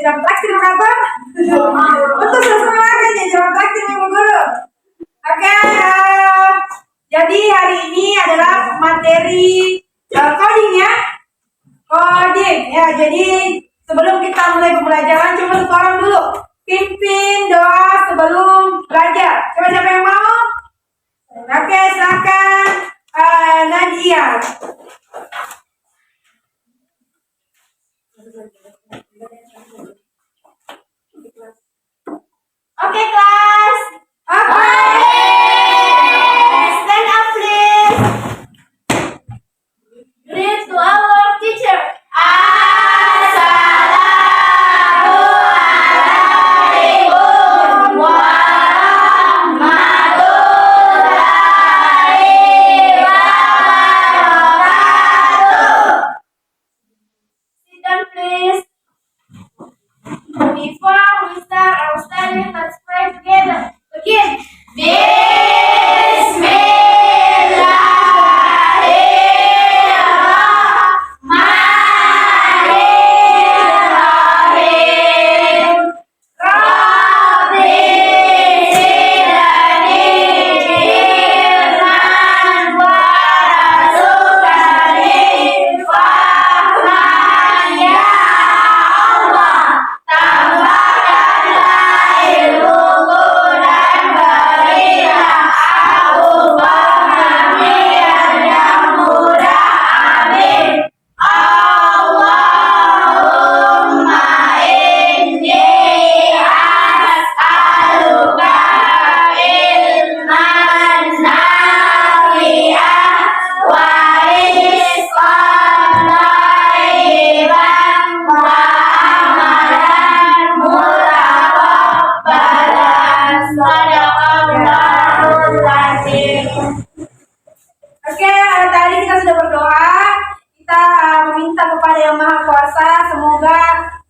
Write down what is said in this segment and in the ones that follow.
jam traktir kata. Untuk seseorang jam traktir Ibu Guru. Oke, jadi hari ini adalah materi coding ya. Coding ya. Jadi sebelum kita mulai pembelajaran, coba satu orang dulu pimpin doa sebelum belajar. Coba siapa yang mau? Oke, silakan Nadia. Oke, kelas. Oke. Stand up, please. Greet to our teacher. Assalamualaikum warahmatullahi wabarakatuh. Sit down, please. Before we start our study, let's pray together. Begin. Bismillahirrahmanirrahim. Rabbi zidni ilman warzuqni fahman ya Allah. Tambahkanlah ilmuku dan berilah aku pemahaman yang mudah. Amin. Allahumma inni as'aluka ilman nafi'an wa rizqan thayyiban wa amalan mutaqabbalan. Shadaqallahul azim. Oke, tadi kita sudah berdoa. Kita meminta kepada Yang Maha Kuasa semoga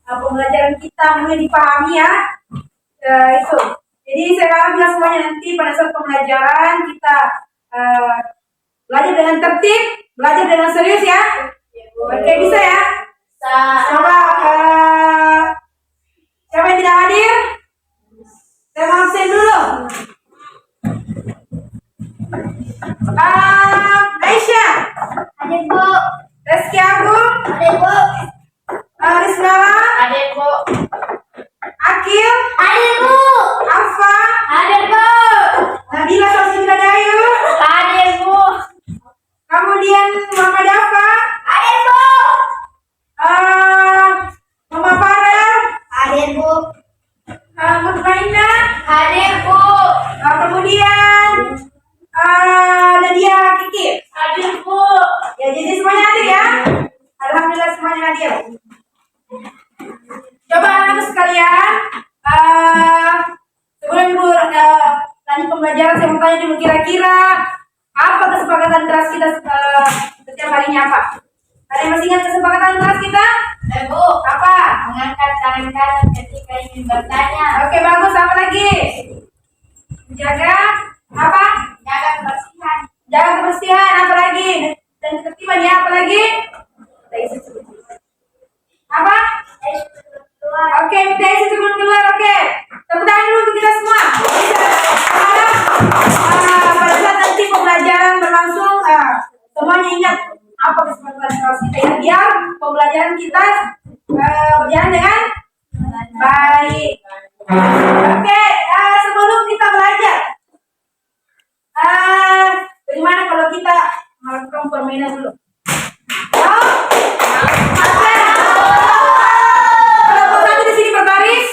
pembelajaran kita mulai dipahami ya. Itu. Jadi saya harap bilang semuanya nanti pada saat pembelajaran kita belajar dengan tertib, belajar dengan serius ya. Oke, bisa ya? Coba siapa yang tidak hadir? Saya mau absen dulu. Aisyah, Hadir, Bu. Reski Agung, Hadir, Bu. Rismala, Hadir, Bu. Akil, Hadir, Bu. Alfa, Hadir, Bu. Nabila Sosina Dayu, Hadir, Bu. kemudian Mama Dafa, Hadir, Bu. Mama Farel, Hadir, Bu. Mutmainna, Hadir, Bu. kemudian Nadia Kiki. Hadir, Bu. Ya, jadi semuanya hadir ya. Alhamdulillah semuanya hadir. Coba anak sekalian, sebelum Ibu lanjut pembelajaran, saya mau tanya dulu kira-kira apa kesepakatan kelas kita setiap harinya apa? Ada yang masih ingat kesepakatan kelas kita? Bu. Apa? Mengangkat tangan kanan ketika ingin bertanya. Oke, bagus. Apa lagi? Menjaga apa? Jaga kebersihan. Jaga kebersihan. Apa lagi? Dan ketertiban ya. Apa lagi? Apa? Oke, dari sebelum keluar. Oke, tepuk tangan dulu untuk kita semua. Pada saat nanti pembelajaran berlangsung, semuanya ingat apa kesepakatan kelas kita ya, biar pembelajaran kita berjalan dengan baik. Oke, sebelum kita belajar, bagaimana kalau kita melakukan permainan dulu? Kelompok satu di sini berbaris.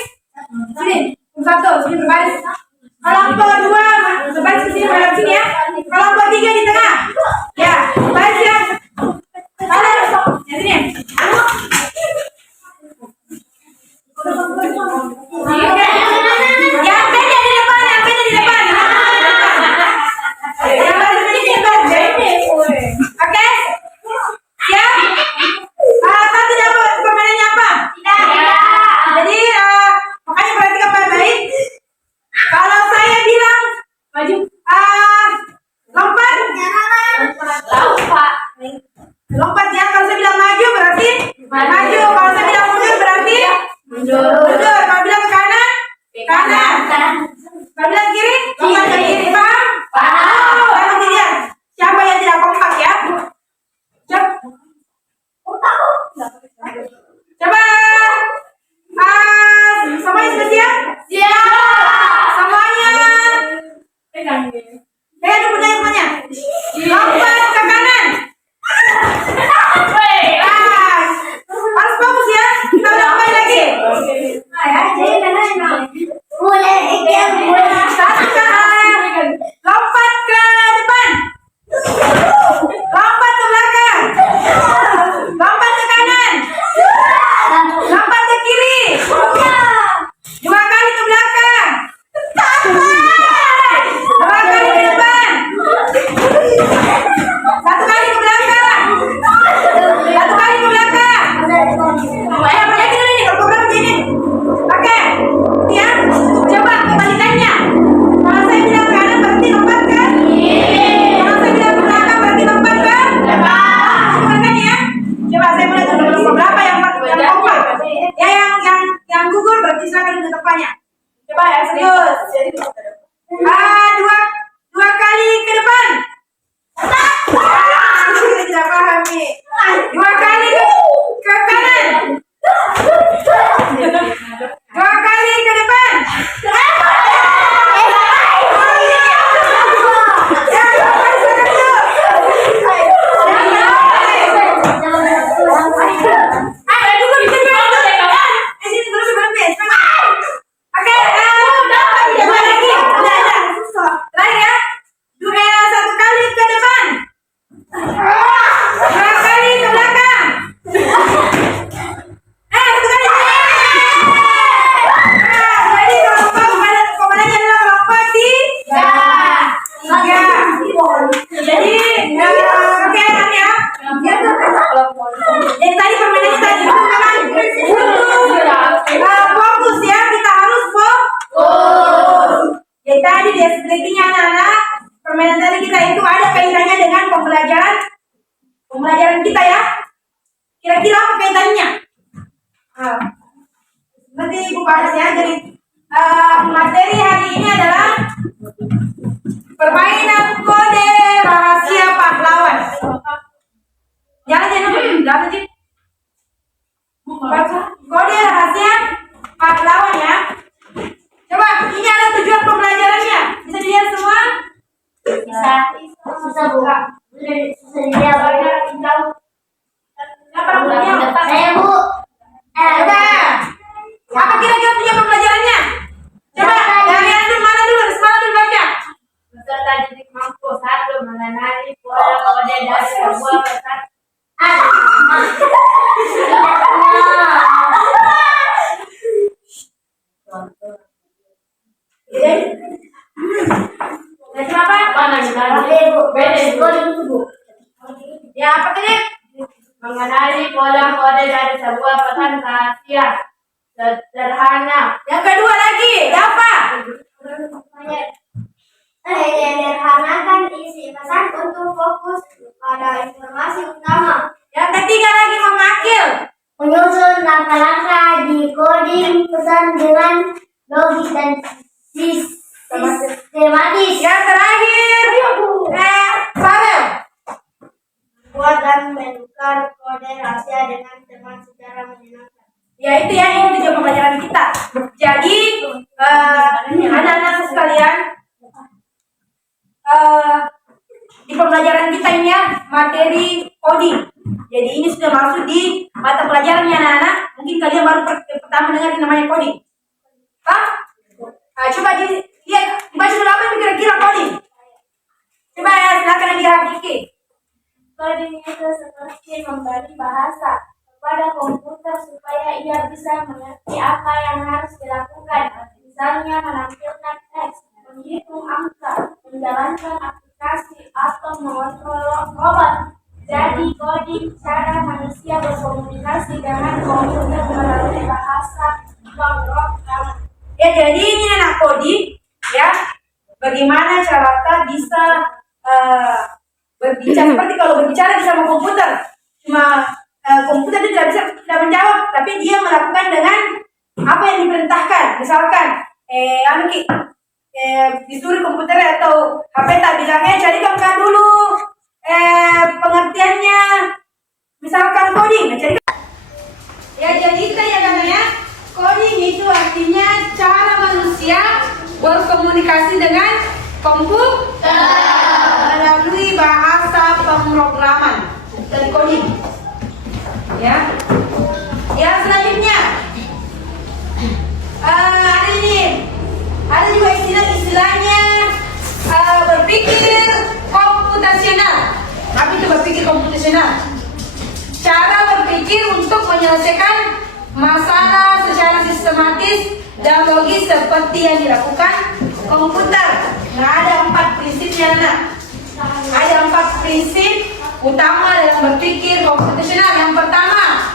Sini, satu sini berbaris. Kelompok dua berbaris di sini, berbaris sini ya. Kelompok tiga di tengah. Ya, baris ya. Baris. Ya sini. Oke. Yang beda di depan, yang beda di depan. Yang baris di depan. Oke. Siap? Satu dapat permainannya apa? Tidak. Jadi makanya perhatikan baik-baik. Dua kali ke depan. Tidak paham nih. Dua kali ke kanan. Dua kali ke depan. Permainan tadi kita itu ada kaitannya dengan pembelajaran kita ya. Kira-kira apa kaitannya? Nanti Ibu bahas ya. Jadi materi hari ini adalah permainan kode rahasia pahlawan. Jangan sih. Kode rahasia pahlawan ya. Coba, ini ada tujuan pembelajarannya. Bisa dilihat semua? Susah buka. Susah dilihat. Saya Bu. Coba. Apa kira-kira tujuan pembelajarannya? Coba, dari antum mana dulu baca. Peserta didik mampu 1 mengenali pola kode dari sebuah pesan. Ya, apa tadi? Mengenali pola kode dari sebuah pesan rahasia sederhana. Yang kedua lagi, apa? Sederhanakan isi pesan untuk fokus pada informasi utama. Yang ketiga lagi memakil. Menyusun langkah-langkah di coding pesan dengan logis dan sistematis. Yang terakhir, Farel. Buat dan menukar kode rahasia dengan teman secara menyenangkan. Ya itu ya, ini tujuan pembelajaran kita. Jadi anak-anak sekalian, di pembelajaran kita ini ya materi coding. Jadi ini sudah masuk di mata pelajaran ya anak-anak. Mungkin kalian baru pertama dengar yang namanya coding. Coba lihat, dibaca dulu apa itu kira-kira coding. Coba ya, silakan yang dihakiki. Coding itu seperti memberi bahasa kepada komputer supaya ia bisa mengerti apa yang harus dilakukan. Misalnya menampilkan teks, menghitung angka, menjalankan aplikasi, atau mengontrol robot. Jadi coding cara manusia berkomunikasi dengan komputer melalui bahasa pemrograman. Ya jadi ini anak coding ya. Bagaimana cara kita bisa berbicara seperti kalau berbicara sama komputer. Cuma komputer itu tidak menjawab, tapi dia melakukan dengan apa yang diperintahkan. Misalkan disuruh komputer atau HP tak bilangnya carikan dulu pengertiannya. Misalkan coding, jadi itu ya namanya coding itu artinya cara manusia berkomunikasi dengan komputer melalui bahasa pemrograman dari coding. Ya, selanjutnya ada juga istilahnya berpikir komputasional. Apa itu berpikir komputasional? Cara berpikir untuk menyelesaikan masalah secara sistematis dan logis seperti yang dilakukan komputer. Nah, ada 4 prinsipnya, nak. Ada 4 prinsip utama dalam berpikir komputasional. Yang pertama,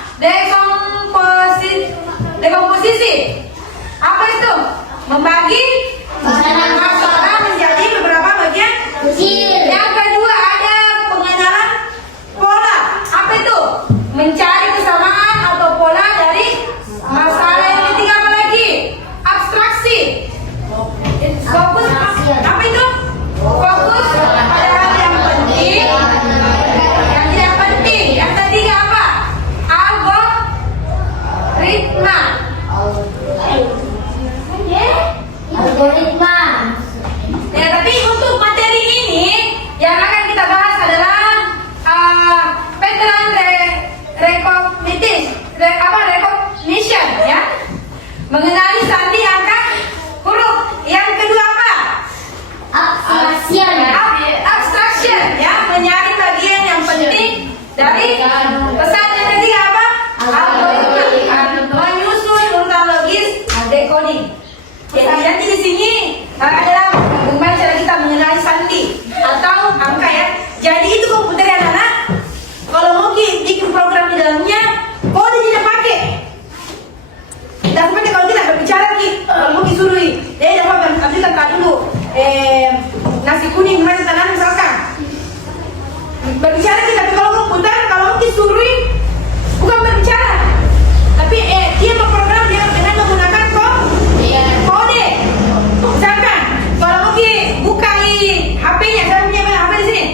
dekomposisi. Apa itu? Membagi masalah menjadi beberapa bagian kecil. Yang kedua, ada pengenalan pola. Apa itu? Mencari kesamaan atau pola dari masalah. Yang ketiga apa lagi? Abstraksi. Dari pesan yang ketiga apa? Menyusun urutan logis decoding. Jadi nanti di sini adalah bagaimana cara kita mengenali sandi atau angka ya. Jadi itu komputer ya anak. Kalau mau bikin program di dalamnya, kode tidak pakai. Tidak seperti kalau kita berbicara kalau mau disuruh, dapat ambilkan kak dulu nasi kuning mana tanam misalkan. Berbicara kita, tapi kalau komputer kalau mau disuruh bukan berbicara, tapi dia berprogram dia dengan menggunakan kode. Misalkan kalau mau buka HP-nya, saya punya HP di sini.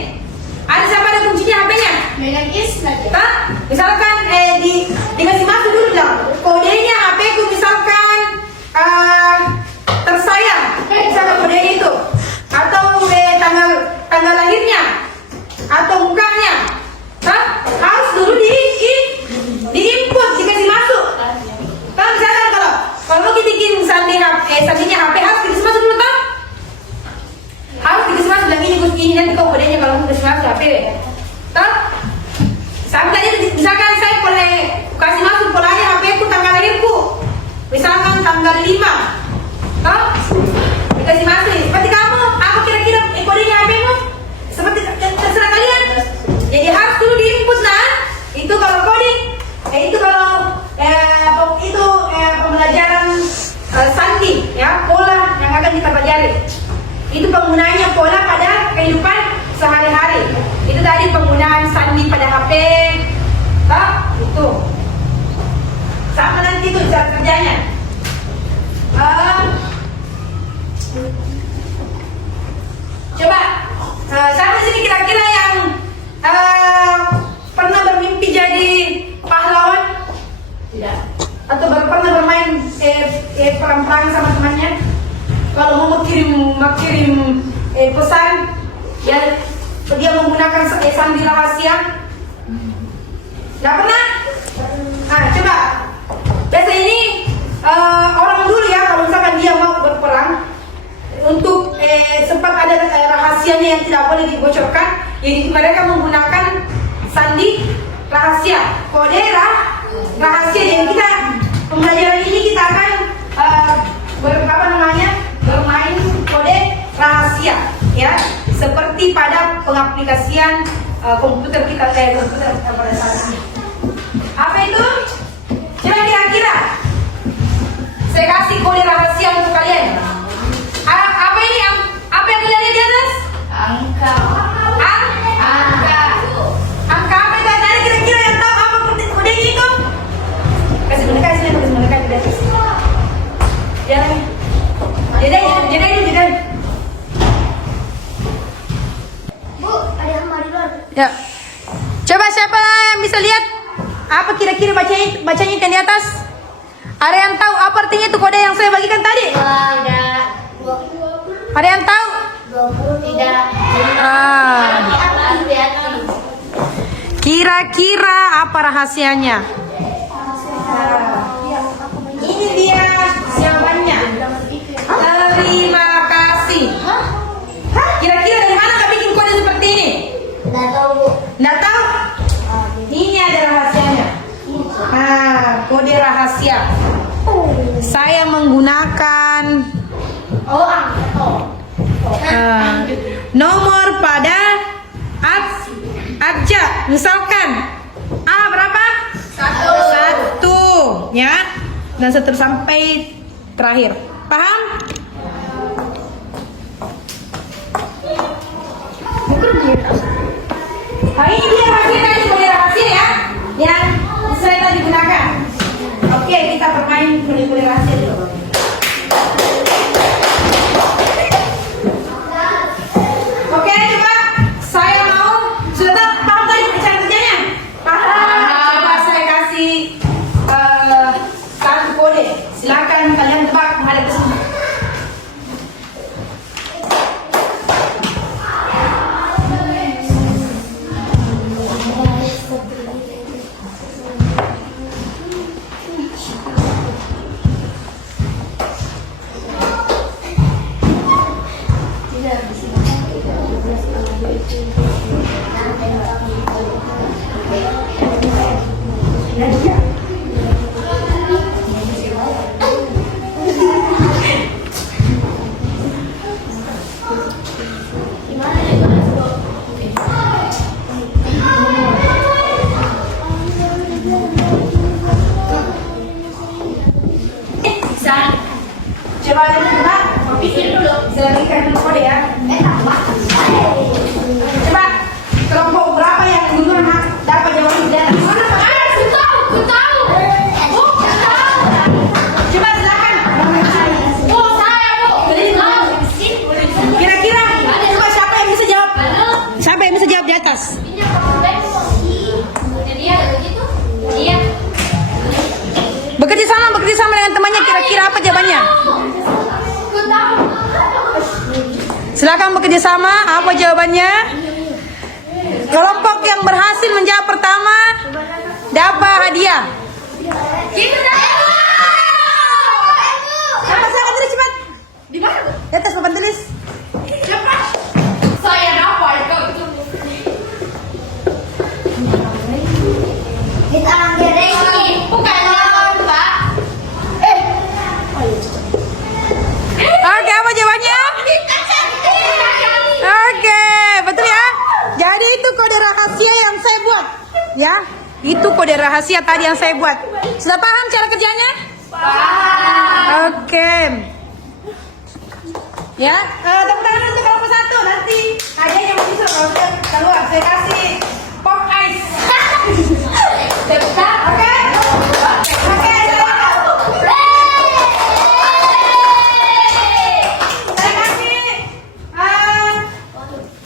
Ada siapa ada kuncinya HP-nya? Misalkan dikasih masuk dulu dong. Kodenya HP ku misalkan tersayang, misalkan kodenya itu, atau tanggal lahirnya, atau mukanya, harus dulu di input dikasih masuk. Kalau misalkan kalau mau bikin sandinya HP harus dikasih masuk dulu toh? Harus dikasih masuk dan ini nanti kau kodenya kalau mau dikasih masuk HP toh? Sampai tadi misalkan saya boleh kasih masuk polanya HP ku tanggal lahirku, misalkan tanggal 5 toh? Dikasih masuk seperti kamu, apa kira-kira kodenya HP mu? Seperti terserah kalian. Jadi harus dulu di input itu kalau coding, itu kalau pembelajaran sandi ya, pola yang akan kita pelajari. Itu penggunaannya pola pada kehidupan sehari-hari. Itu tadi penggunaan sandi pada HP, itu sama nanti itu cara kerjanya. Coba sampai sini kira-kira yang pernah bermimpi jadi pahlawan? Tidak. Atau pernah bermain perang-perang sama temannya? Kalau mau kirim pesan, ya dia menggunakan sandi rahasia. Nggak pernah? Coba. Biasa ini orang dulu ya, kalau misalkan dia mau berperang, untuk sempat ada rahasianya yang tidak boleh dibocorkan, jadi mereka menggunakan sandi rahasia, kode rahasia. Jadi kita pembelajaran ini kita akan bermain kode rahasia ya, seperti pada pengaplikasian komputer kita pada saat ini. Apa itu? Coba kira-kira saya kasih kode rahasia untuk kalian. Apa ini? Apa yang kalian lihat di atas? Angka. Angka apa itu? Ada kira-kira yang tahu apa kodenya itu? Kasih mereka di atas. Jangan. Bu, ada hama di luar. Ya. Coba siapa yang bisa lihat? Apa kira-kira bacanya yang di atas? Ada yang tahu apa artinya itu kode yang saya bagikan tadi? Tidak. Ada yang tahu? 20 tidak. Kira-kira apa rahasianya? Ini dia jawabannya. Terima kasih. Kira-kira dari mana nggak bikin kode seperti ini? Tidak tahu, Bu. Nggak tahu? Ini ada rahasianya. Kode rahasia. Saya menggunakan nomor pada abjad. Misalkan berapa? 1 ya, dan seterusnya sampai terakhir. Paham? Ini dia rahasia tadi, kode rahasia ya, yang saya tadi gunakan. Oke, kita bermain kode rahasia dulu. Oke, coba saya mau sudah paham tadi cara kerjanya? Paham. Coba saya kasih satu kode. Silakan kalian tebak menghadap ke sini. Silakan bekerja sama. Apa jawabannya? Kelompok yang berhasil menjawab pertama dapat hadiah. Siapa silakan tulis cepat. Di mana, Bu? Di atas papan tulis. Siapa? Saya dapat kau. Kita ambil ini. Bukan lawan, Pak. Oke, apa jawabannya? Oke, betul ya. Jadi itu kode rahasia yang saya buat. Ya, itu kode rahasia tadi yang saya buat. Sudah paham cara kerjanya? Oke. Ya, tepuk tangan untuk kelompok satu. Nanti hadiahnya masih kalau saya keluar, saya kasih pop ice. Oke. Oke, saya kasih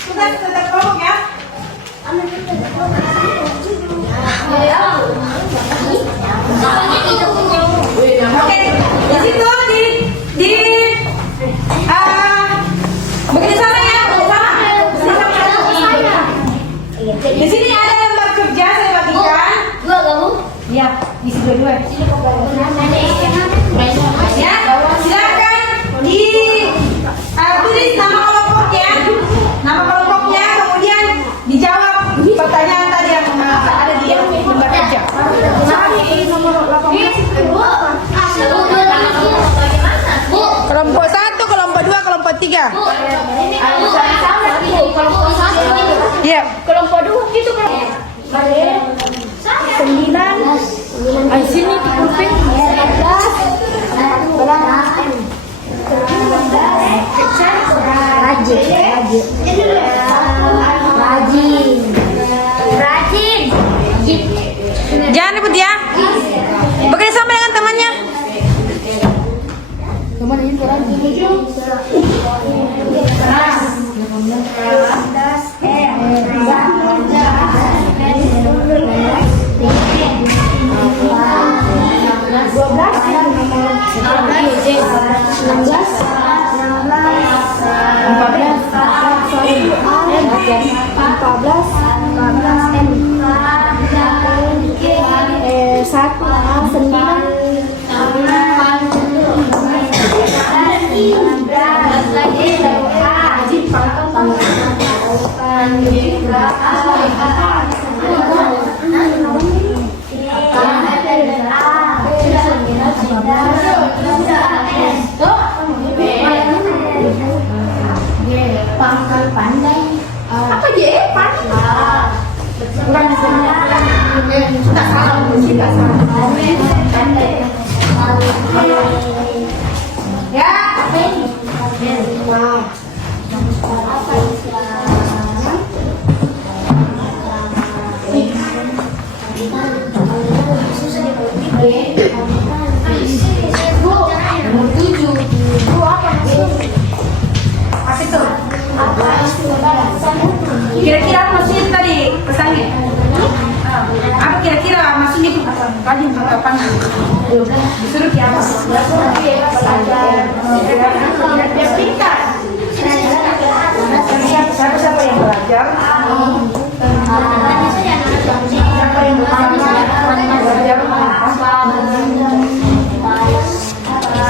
tugas kelompok ya. Oke, di situ di bekerja sama ya, bekerja sama. Di sini ada lembar kerja saya bagikan. Dua gabung. Ya, isi dua-dua. Ya, silakan tulis nama kelompoknya, kemudian dijawab pertanyaan tadi yang ada di lembar kerja. Kelompok 1, kelompok 2, kelompok 3. Iya. Kelompok 2 itu kan 9. Di sini dikumpulin 11. Jangan ribut ya. Bekerja sama dengan temannya. Pangkal pandai. Apa dia? Bukan Tak salah, tidak salah. pandai. Ya. Apa Islam? Apa itu? Apa Islam? Kira-kira apa maksudnya tadi pesannya? Apa kira-kira maksudnya tadi kapan? Disuruh siapa? Siapa yang belajar? Siapa yang belajar?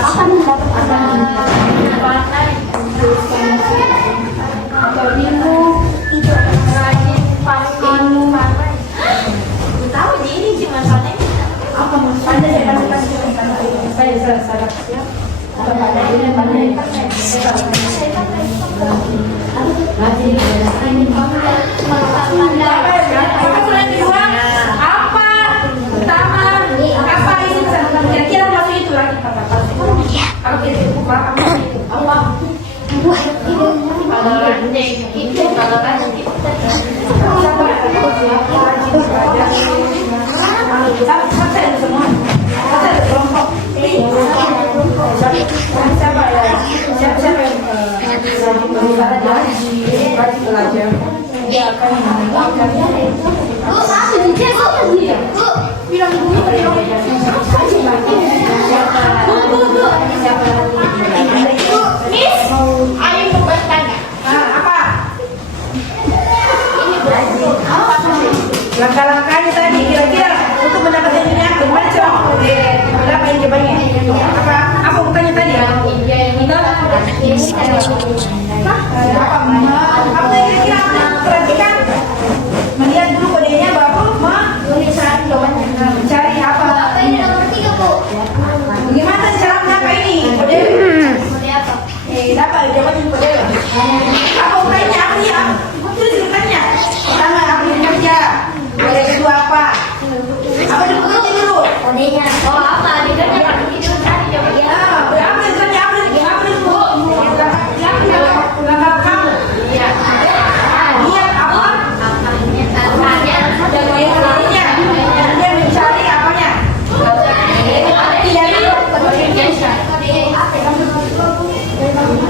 Akan mendapatkan atau ilmu itu rajin ilmu tahu ini cuma soalnya Apa maksudnya? Saya siap. Apa pertama? Apa ini? Kira-kira maksud itu lagi kata. Kalau kita buka apa? Miss, ayo mau bertanya. kelompoknya tadi kira-kira untuk mendapatkan ini apa? Gimana cara berapa yang jawabnya? Apa bukannya tadi? Itu apa kira-kira perhatikan? Melihat dulu kodenya baru mencari apa? Bagaimana cara menapa ini? Kode? Dapat jawaban kode. Apa bukannya apa ya? Tulis bukannya. Pertama apa yang kerja? Yang kedua apa? Apa dulu? Kodenya. Oh apa? Dia kan itu tadi jawabannya. Berapa kerja apa dulu? Langkah kamu. Iya. Dia apa? Dia mencari apanya?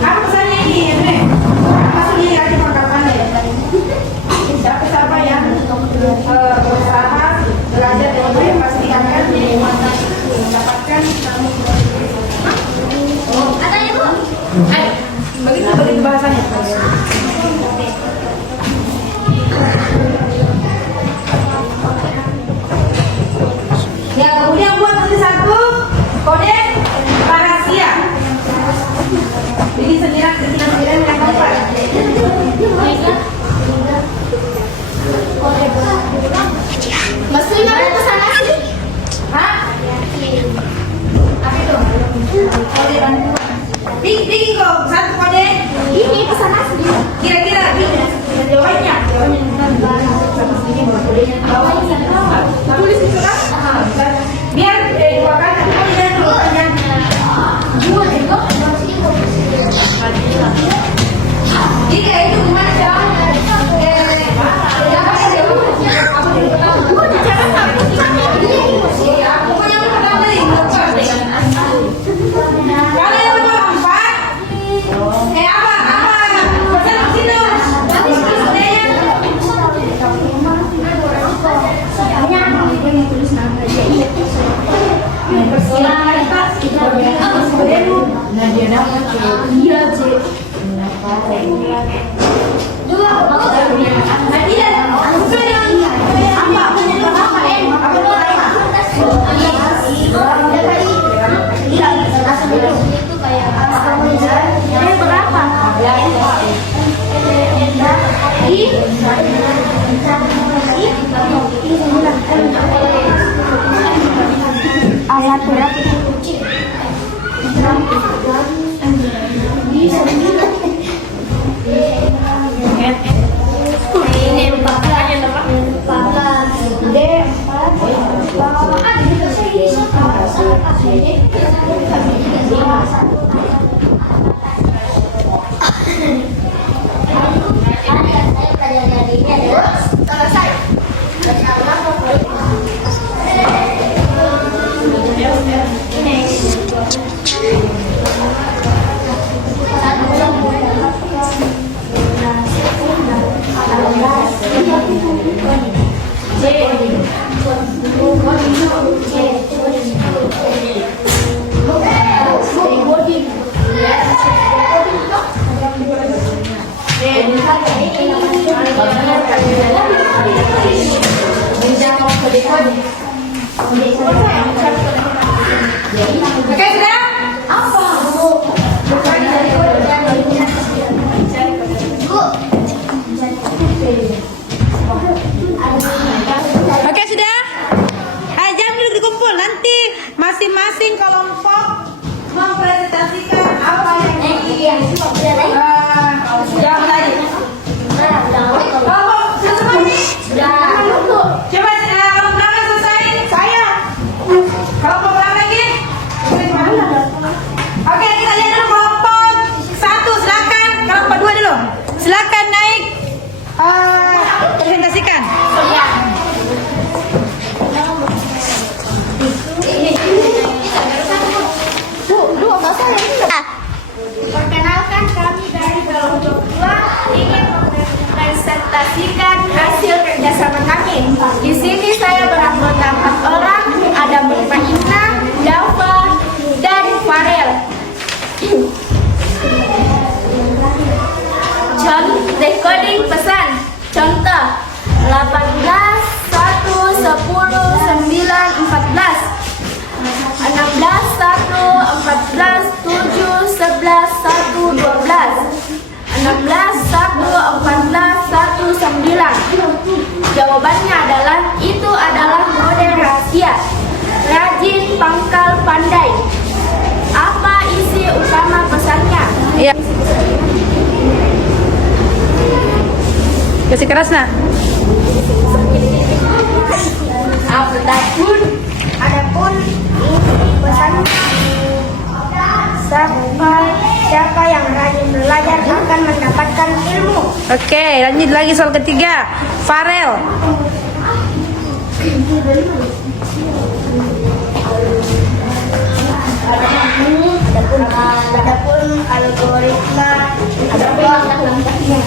Apa pesannya ini? Masuk di hati perkapaannya. Siapa yang berusaha belajar dengan baik pasti akan mendapatkan begitu bahasanya. Ya, kemudian buat nanti satu kode rahasia. Jadi sendirian yang keempat. Mesin apa pesan nasi? Hah? Apa itu? Kode bantuan. Tinggi kok satu kode. Ini pesan nasi. Kira-kira jawabannya. Tulis di surat. Biar dua kali kemudian dulu pertanyaannya. Jika itu gimana caranya? Kalau yang nomor 4, apa? Pesan di sini. Oke, sudah? Oke, sudah? Ayo jangan duduk dikumpul. Nanti masing-masing kelompok mempresentasikan apa yang jawab tadi. Kelompok coba kelompok belakang selesai. Saya. Kelompok belakang lagi. Oke, kita lihat dulu kelompok 1, silakan. Kelompok 2 dulu. Silakan naik. Presentasikan. Perkenalkan, kami dari kelompok 2 ingin mempresentasikan hasil kerjasama kami 10, 9, 14. 16, 1, 14, 7, 11, 1, 12. 16, 1, 14, 1, 9. Jawabannya adalah itu adalah kode rahasia. Rajin, pangkal, pandai. Apa isi utama pesannya? Iya. Kasih keras nah. Adapun pesannya siapa yang rajin belajar akan mendapatkan ilmu. Oke, lanjut lagi soal ketiga. Farel. Adapun algoritma adapun langkah-langkahnya.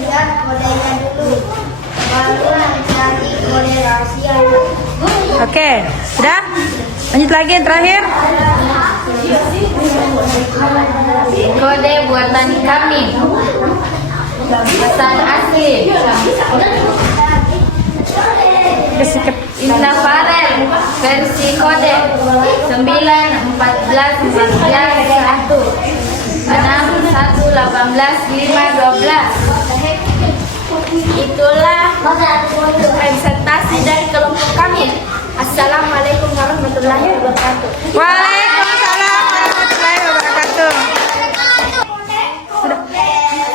Lihat kodenya dulu, baru mencari kode rahasia. Oke, sudah? Lanjut lagi yang terakhir. Kode buatan kami. Pesan asli. Kasih ke Indah Farel, versi kode 9, 14, 14, 1, 6, 1, 18, 5, 12. Itulah presentasi dari kelompok kami. Assalamualaikum warahmatullahi wabarakatuh. Waalaikumsalam warahmatullahi wabarakatuh.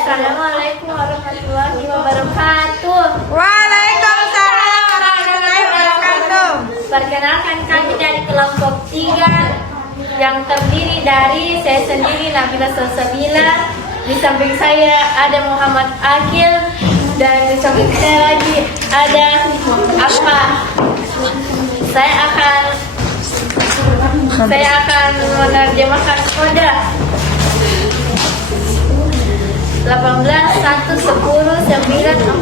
Assalamualaikum warahmatullahi wabarakatuh. Waalaikumsalam warahmatullahi wabarakatuh. Perkenalkan kami dari kelompok 3 yang terdiri dari saya sendiri Nabila Salsabila. Di samping saya ada Muhammad Akil dan di samping saya lagi ada apa? Saya akan menerjemahkan kode 18, 1, 10, 9, 14,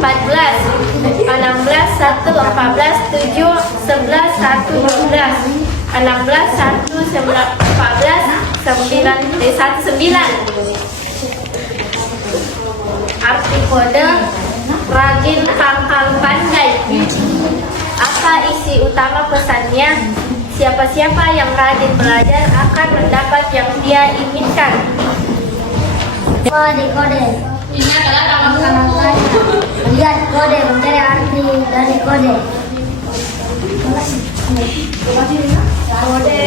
16, 1, 14, 7, 11, 1, 12, 16, 1, 14, 9. Arti kode rajin, pangkal, pandai. Apa isi utama pesannya? Siapa-siapa yang rajin belajar akan mendapat yang dia inginkan. Kode. Ini adalah langkah-langkahnya. Lihat kode, mencari arti dari kode. Kode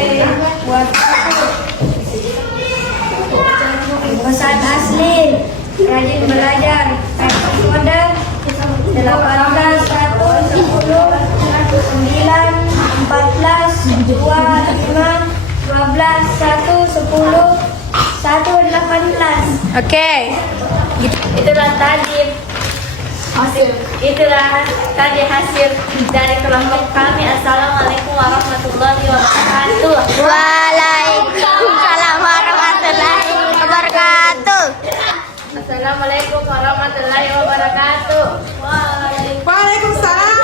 buat pesan asli. Rajin belajar. Kode 18, 1, 10, 9, 14, 2, 5, 12, 1, 10, 1, 18. Oke. Itulah tadi hasil dari kelompok kami. Assalamualaikum warahmatullahi wabarakatuh. Waalaikumsalam warahmatullahi wabarakatuh. Assalamualaikum warahmatullahi wabarakatuh. Waalaikumsalam.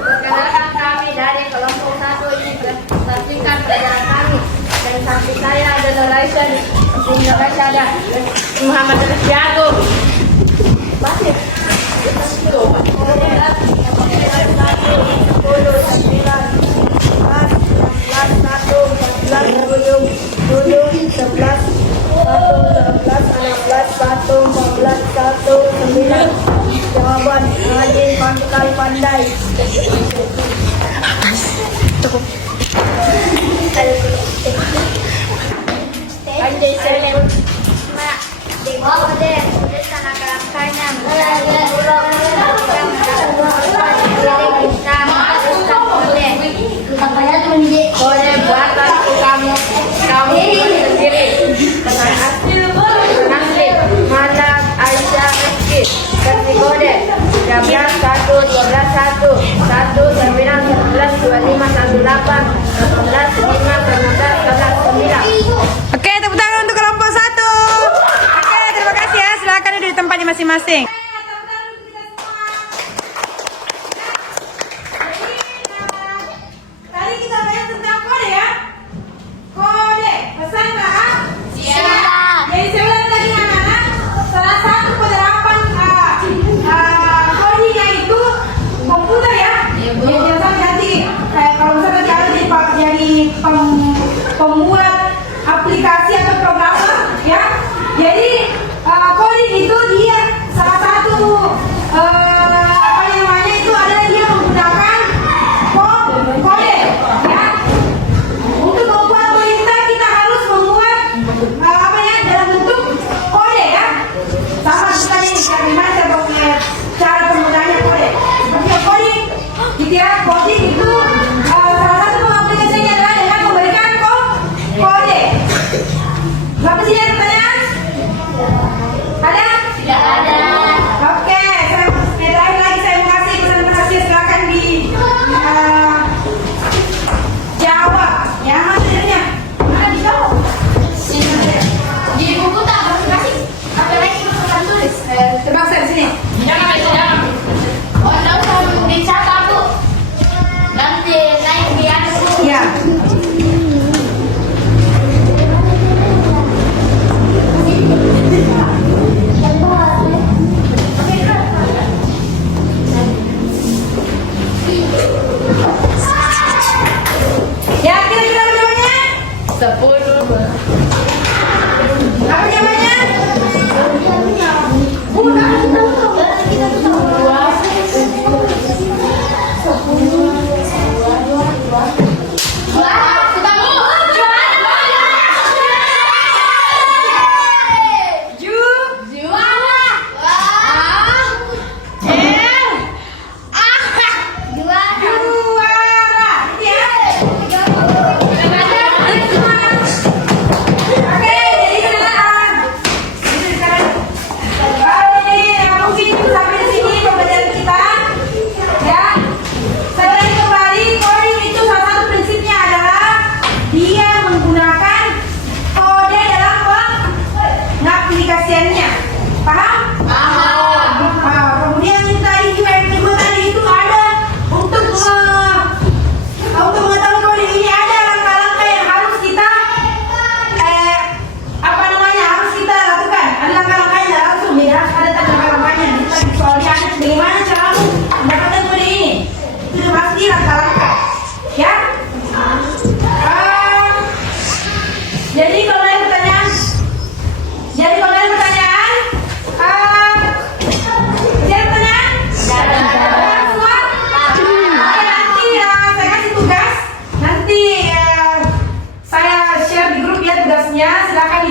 Perkenalkan kami dari kelompok 1 ini presentasikan pelajaran kami. Dan samping saya ada Nuraisa, di Indonesia ada Muhammad Rizkyado. Masih. 9. Jawaban rajin, pangkal, pandai. Pandai selem. Kode tulisan langkah-langkahnya. Kode buatan kamu sendiri. Pesan asli. Mana Aisyah Rizky. Versi kode 13, 1, 12, 1, 1, 9, 11, 25, 18, 18, 5, 19, 9. Oke, tepuk tangan untuk kelompok 1. Oke, terima kasih ya. Silakan duduk di tempatnya masing-masing. Tadi kita belajar tentang kode ya. Kode, pesan tahap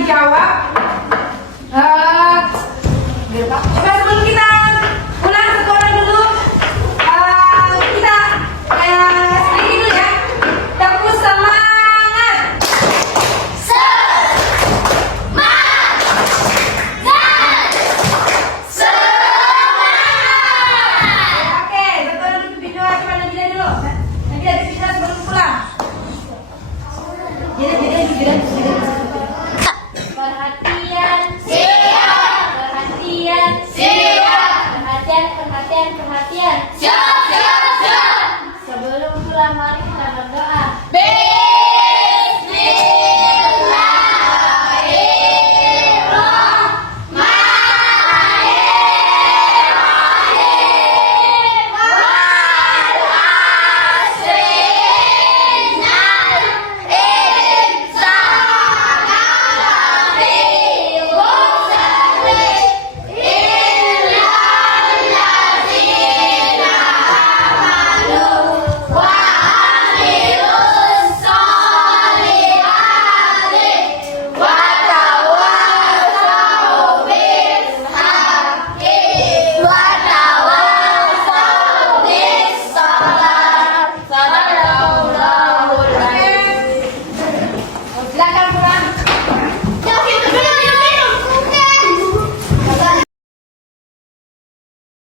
dijawab. Coba